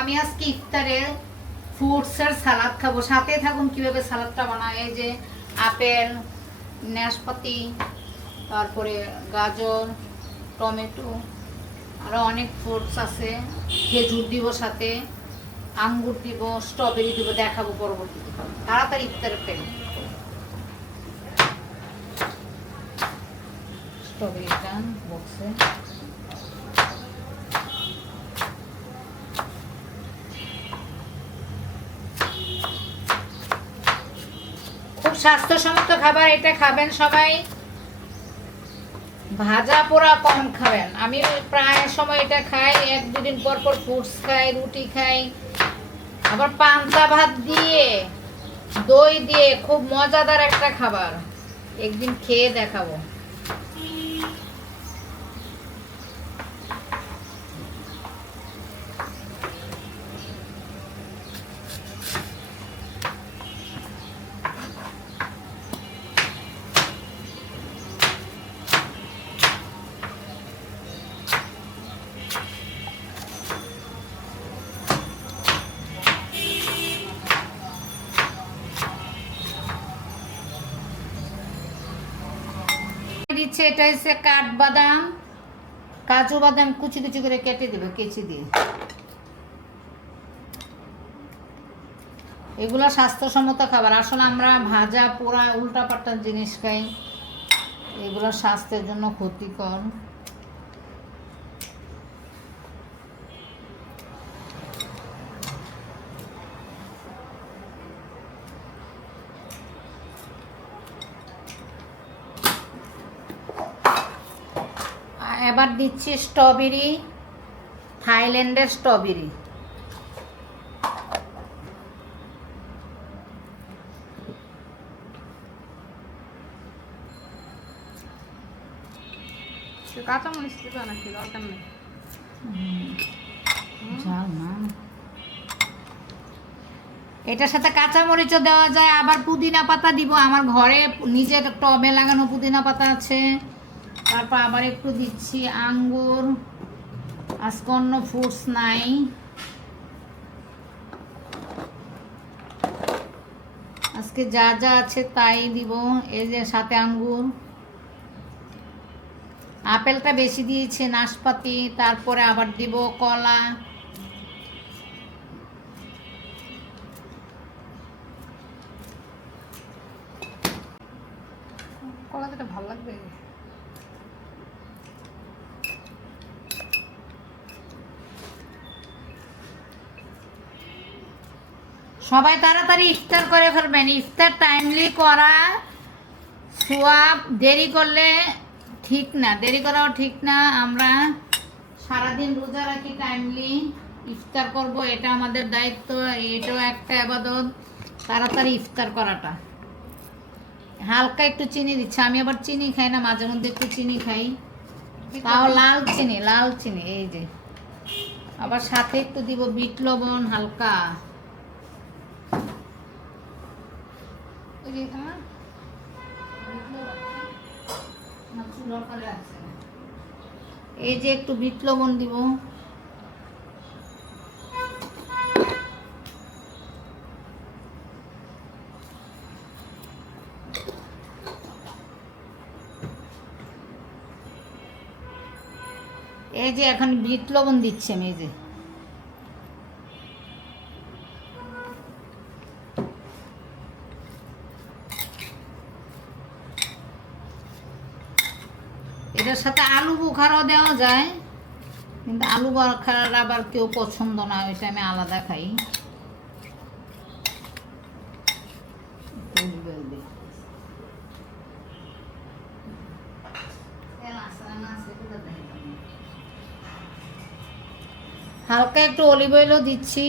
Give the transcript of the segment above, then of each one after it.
আমি আজকে ইফতারে ফ্রুটসের সালাদ খাব। সাথে থাকুন কীভাবে সালাদটা বানায়। এই যে আপেল, নাশপাতি, তারপরে গাজর, টমেটো আরও অনেক ফ্রুটস আছে। খেজুর দিব সাথে, আঙ্গুর দিব স্ট্রবেরি দিব, দেখাবো পরবর্তীতে। তাড়াতাড়ি ইফতারের টাইম স্ট্রবেরিটা বক্সে স্বাস্থ্যসম্মত খাবার এটা খাবেন, সবাই ভাজা পোড়া কম খাবেন। আমি প্রায় সময় এটা খাই, এক দুদিন পর পর ফ্রুটস খাই, রুটি খাই। আবার পান্তা ভাত দিয়ে, দই দিয়ে খুব মজাদার একটা খাবার। একদিন খেয়ে দেখাবো। দিচ্ছে এটা হচ্ছে কাঠবাদাম কাজু বাদাম কুচি কুচি করে কেটে দেবে, কেচি দিয়ে। এগুলো স্বাস্থ্যসম্মত খাবার। আসলে আমরা ভাজা, পোড়া, উল্টাপাল্টা জিনিস খাই। এগুলো স্বাস্থ্যের জন্য ক্ষতিকর। এবার দিচ্ছি স্ট্রবেরি থাইল্যান্ডের স্ট্রবেরি। কাঁচা দিবা নাকি? দরকার নেই। এটার সাথে কাঁচা মরিচও দেওয়া যায় আবার পুদিনা পাতা দিব। আমার ঘরে নিজের টবে লাগানো পুদিনা পাতা আছে। তারপর আবার একটু দিচ্ছি আঙ্গুর আজকে অন্য ফ্রুটস নাই। আজকে যা যা আছে তাই দিব, এই যে সাথে আঙ্গুর। আপেলটা বেশি দিয়েছে নাশপাতি, তারপরে আবার দিব কলা। কলা ভালো লাগবে। সবাই তাড়াতাড়ি ইফতার করে ফেলবেন। ইফতার টাইমলি করা সোয়াব দেরি করলে ঠিক না। দেরি করাও ঠিক না। আমরা সারাদিন রোজা রাখি টাইমলি ইফতার করব, এটা আমাদের দায়িত্ব, এটাও একটা আবাদত। তাড়াতাড়ি ইফতার করাটা। হালকা একটু চিনি দিচ্ছে। আমি আবার চিনি খাই না, মাঝে মধ্যে একটু চিনি খাই। তাও লাল চিনি লাল চিনি, এই যে। আবার সাথে একটু দিব বিট লবণ হালকা। ওই যে তোমার এই যে একটু বিট দিব। এই যে এখন বিট লবণ দিচ্ছি আমি, এই যে। এটার সাথে আলু বোখারাও দেওয়া যায়, কিন্তু আলু বোখার আবার কেউ পছন্দ না ওইটা আমি আলাদা খাই। হালকা একটু অলিভ অয়েলও দিচ্ছি।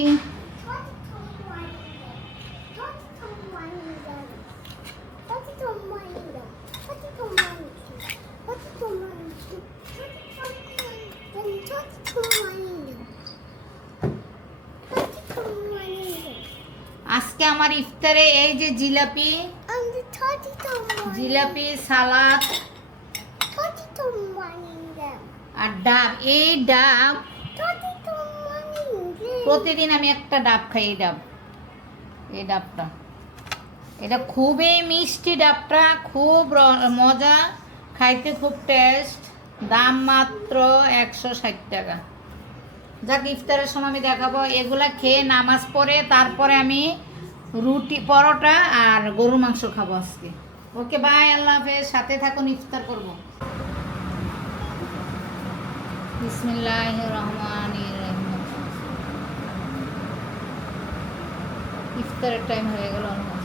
আজকে আমার ইফতারে এই যে জিলাপি। জিলাপি সালাদ। আর ডাব এই ডাব প্রতিদিন আমি একটা ডাব খাই এই ডাব। এই ডাবটা। এটা খুবই মিষ্টি ডাবটা খুব মজা খাইতে খুব টেস্ট দাম মাত্র একশো ষাট টাকা। যাক, ইফতারের সময় আমি দেখাবো। এগুলা খেয়ে নামাজ পড়ে তারপরে আমি রুটি, পরোটা আর গরুর মাংস খাব আজকে। ওকে, বাই, আল্লাহ হাফেজ। সাথে থাকুন, ইফতার করব। বিসমিল্লাহ রহমান ইফতারের টাইম হয়ে গেল almost।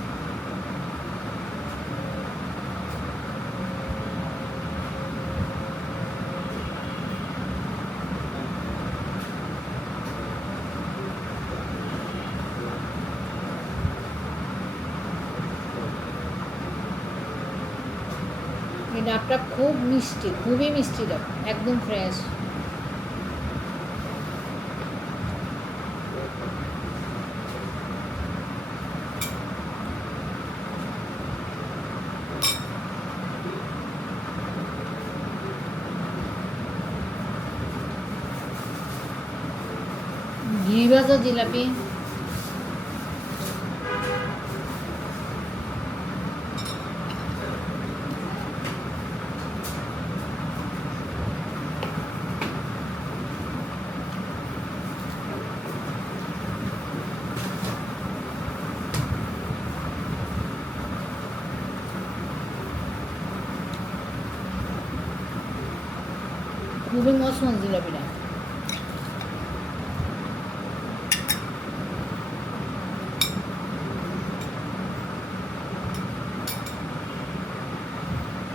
এই ডাবটা খুব মিষ্টি খুবই মিষ্টি ডাব একদম ফ্রেশ ঘি ভাজা জিলাপি। মশমস জিলাপিটা